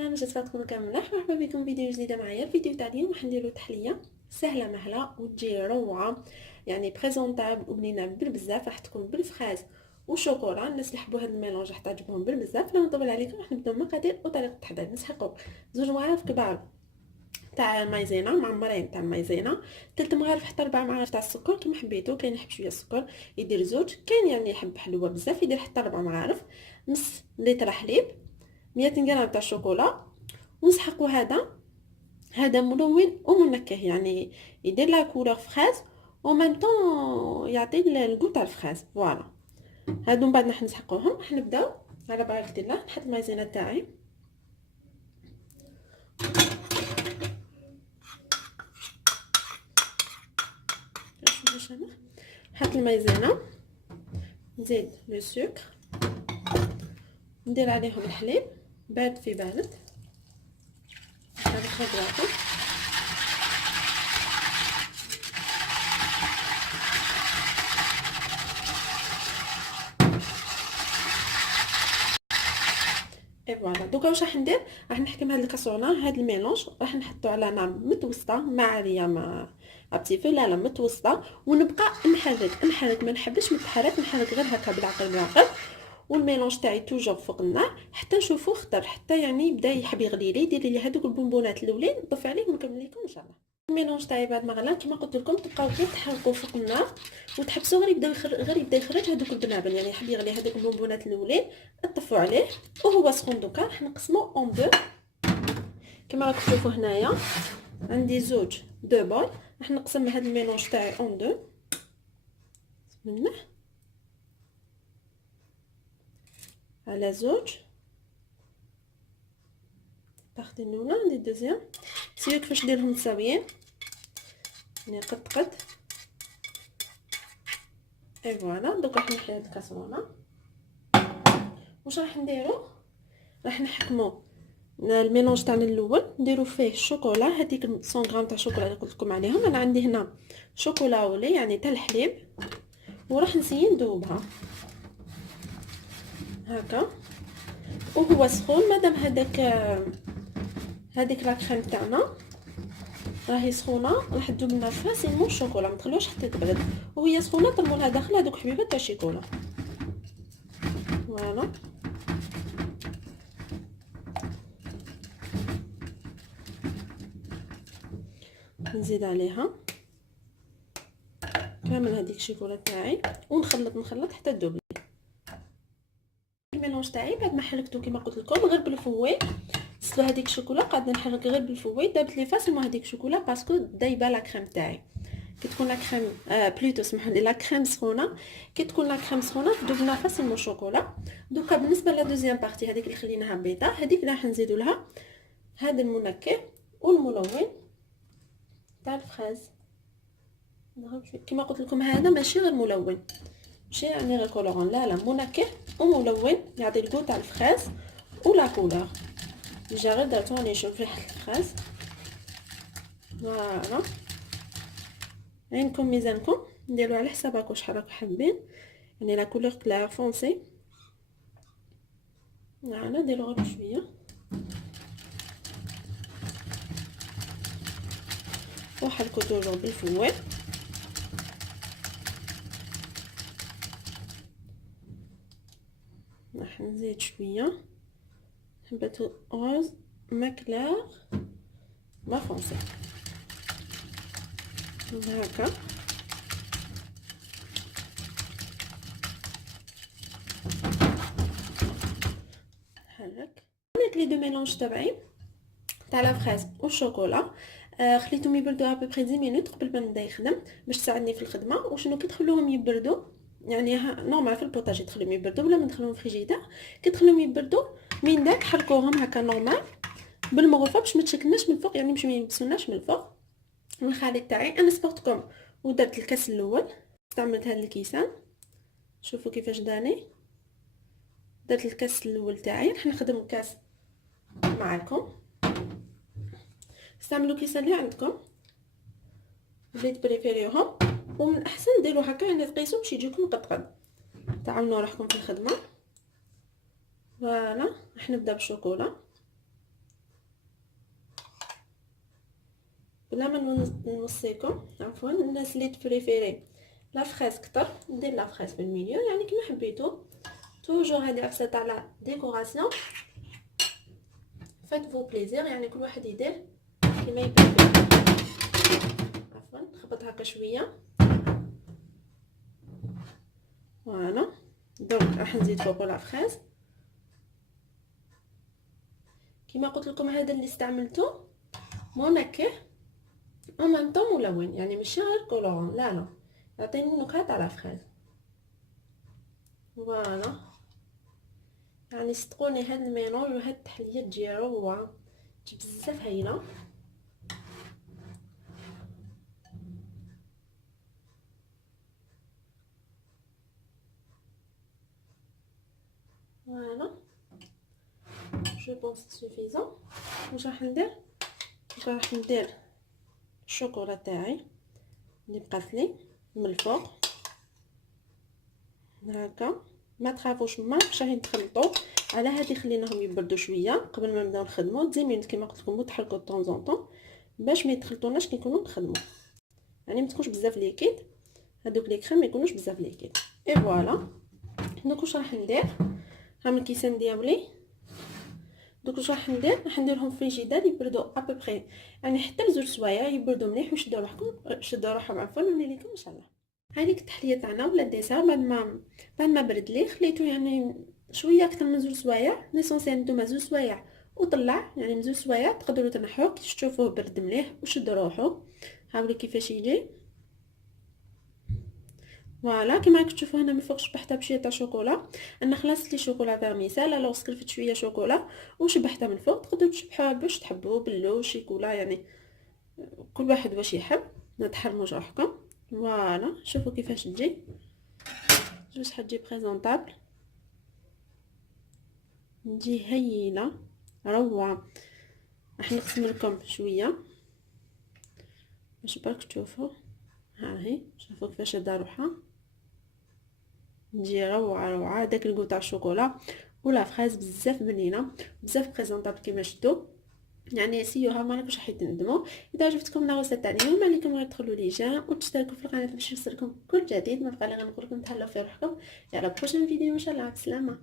انا جات تكونوا كامل مرحبا بكم فيديو جديده معايا. الفيديو تاع اليوم راح نديرو تحليه سهله مهله وتجي روعه، يعني بريزونطابل وبنينه بزاف. راح تكون بالفخاز والشوكولا. الناس اللي يحبوا هذا الميلونج راح تعجبهم بزاف. لا نطول عليكم، راح نبداو المقادير وطريقه التحضير. نسحقوا 2 مغارف كبار تاع مايزينا معمرين تاع مايزينا، 3 مغارف حتى 4 مغارف تاع السكر كيما حبيتو. كاين يحب شويه السكر يدير 2، كاين يعني يحب حلوه بزاف يدير حتى 4 مغارف. نص لتر حليب، 200 غرام تاع الشوكولا. ونسحقوا هذا ملون ومنكه، يعني يدير لا كولور فخاز و ميم طون يعطي الكو تاع الفخاز. فوالا هادو من بعد راح نسحقوهم. راح نبداو على بركه الله. نحط المايزينا تاعي، نحط المايزينا، نزيد لو سكر، ندير عليهم الحليب بارد في بارد. هذا خضراته اي فوالا. دوكا واش راح ندير؟ راح نحكم هاد الكاسرونه، هاد الميلونج راح نحطو على نار متوسطه ما عاليه ما ابتي في، لا متوسطه. ونبقى نحرك ما نحبش نتحرك، نحرك غير هكا بالعقل. والميلونج تاعي توجور فوق النار حتى نشوفو خضر، حتى يعني يبدا يحب يغلي لي. ديري لي هذوك البونبونات الاولين نطفي عليه ونكمل لكم ان شاء الله. الميلونج تاعي بعد ما غلا كيما قلت لكم تبقاو غير تحركوا فوق النار وتحبسوا غير يبدا يخرج هذوك البنابل، يعني يحب يغلي هذوك البونبونات الاولين. طفوا عليه وهو سخون. دوكا راح نقسمو اون دو كيما راكم تشوفوا هنايا. عندي 2 بول. راح نقسم هذا الميلونج تاعي اون دو منه على 2 باغتي الاولى. ندير الدوزيام سيو كيفاش نديرهم متساويين، يعني قد اي فوالا. دوك راح نحيد الكاسرونه. واش راح نديرو؟ راح نحكمو الميلونج تاعنا الاول، نديرو فيه الشوكولا، هذيك 100 غرام تاع الشوكولا اللي قلت لكم عليهم. انا عندي هنا شوكولا اولي يعني تاع الحليب، وراح نسيي ندوبها هكا وهو سخون. مادام هذيك لا كريم تاعنا راهي سخونه، راح تذوب لنا فاسيلمون الشوكولا، ما تخلوش حتى تبرد. وهي سخونه طلموا لها داخل هذوك حبيبات تاع الشيكولا. فوالا نزيد عليها كامل هذيك الشيكولا تاعي ونخلط حتى تذوب لي الميلونج تاعي. بعد ما حركته كيما قلت لكم غير بالفوي، صافي هذيك الشوكولا قاعده نحرك غير بالفوي. دابت لي فاسيلمون هذيك الشوكولا باسكو دايبه لا كريم تاعي. كي تكون لا كريم بلوتو سمحوا لي لا كريم سخونه، كي تكون لا كريم سخونه تذوب لنا فاسيلمون الشوكولا. دوكا بالنسبه لا دوزيام بارتي هذيك اللي خليناها بيضاء، هذيك راح نزيدوا لها هذا المنكه والملون تاع الفخاز. كما قلت لكم هذا ماشي غير ملون، ماشي يعني غير كولورون، لا منكه وملون يعطي الكو تاع الفخاز ولا كولور. ديجا غير درتو راني نشوف ريحه الفخاز. فوالا عينكم ميزانكم، نديرو على حسابكم شحال راكم حابين، يعني لا كولور كلار فونسي. فوالا نديرو غير شويه وحركو توجور بالفوي. راح نزيد شويه حبه غوز ما كلار ما فونسي هكا. نحرك لي دو ميلونج تاعي تاع لا فريز والشوكولا. خليتهم يبردوا ابري 10 مينوت قبل ما نبدا يخدم باش تساعدني في الخدمه. وشنو كي تخلوهم يبردوا يعني نورمال في البوطاجي تخليهم يبردوا بلا ما ندخلوهم فريجيدير. كي تخليهم يبردوا من داك حركوهم هكا نورمال بالمغرفه باش ما تشكلناش من الفوق، يعني باش ما يلبسوناش من الفوق. الخليط تاعي انا سبقتكم ودرت الكاس الاول، استعملت هذا الكيسان. شوفوا كيفاش داني. درت الكاس الاول تاعي. راح نخدم الكاس معكم. استعملوا كيسان اللي عندكم اللي تبريفيريوهم، ومن احسن ديروا هكا يعني تقيسوا باش يجيكم قد تعاونوا روحكم في الخدمه. فوالا راح نبدا بالشوكولا. بلا ما نوصيكم عفوا الناس اللي تبريفيري لا فريز كتر ندير لا فريز في الميليو، يعني كيما حبيتو. توجور هذه عفسه تاع لا ديكوراسيون، فات فو بليزير، يعني كل واحد يدير كيما يبان فيه. عفوا نخبط هكا شويه، فوالا. دونك راح نزيد فوق لا فريز كيما قلت لكم. هذا اللي استعملته منكه ان ميم طون ملون، يعني ماشي غير كولورون، لا لا، يعطيني النكهه تاع لا فريز. فوالا، يعني صدقوني هاد الميلونج وهاد التحليه تجي روعه، تجي بزاف هايله. فوالا جو بونس سوفيزون. واش راح ندير؟ راح ندير الشوكولا تاعي اللي بقات لي من الفوق هكا. ما تخافوش ما باش راهي نخلطوا، على هذه خليناهم يبردوا شويه قبل ما نبداو نخدموا. 10 مينوت كما قلت لكم، وتحركوا طون زون طون باش ما يتخلطوناش كي نكونوا نخدموا، يعني ما تكونش بزاف ليكيد، هذوك لي كريم ما يكونوش بزاف ليكيد. اي فوالا. دونك واش راح ندير؟ ها من الكيسان ديالي. دوك واش راح ندير؟ راح نديرهم في الفريجيدير يبردوا ابوبري، يعني حتى لزوج سوايع يبردوا مليح وشدوا روحكم، شدوا روحهم عفوا، ونولي لكم ان شاء الله. هذيك التحليه تاعنا ولا الديسير بعد ما برد لي خليته يعني شويه اكثر من زوج سوايع، ليسونسيال نتوما زوج سوايع وطلع، يعني من زوج سوايع تقدروا تنحوه كي تشوفوه برد مليح وشد روحو. هاولي كيفاش يجي. فوالا كيما راكم تشوفوا هنا من فوق شبحتها بشويه تاع شوكولا. انا خلصت لي شوكولا فيرميسال، لو سكلفت شويه شوكولا وشبحتها من فوق. تقدروا تشبحوها باش تحبوا باللو شيكولا، يعني كل واحد واش يحب، ما تحرموش روحكم. فوالا شوفوا كيفاش تجي، جوست حتجي بريزونطابل، تجي هيله روعه. راح نقسم لكم شويه باش برك تشوفوا. ها هي شوفوا كيفاش دا روحها، تجي روعه روعه. داك الكو تاع الشوكولا ولا فريز بزاف بنينه، بزاف بريزونطابل كيما شفتوا. يعني سيوها ما راكوش راح تندموا. اذا عجبتكم الوصفه تاع اليوم، عليكم غير تدخلوا لي جان وتشتركوا في القناه باش يوصلكم كل جديد. ما بقى لي غير نقول لكم تهلاو في روحكم، يلا بروشين فيديو ان شاء الله. بسلامه.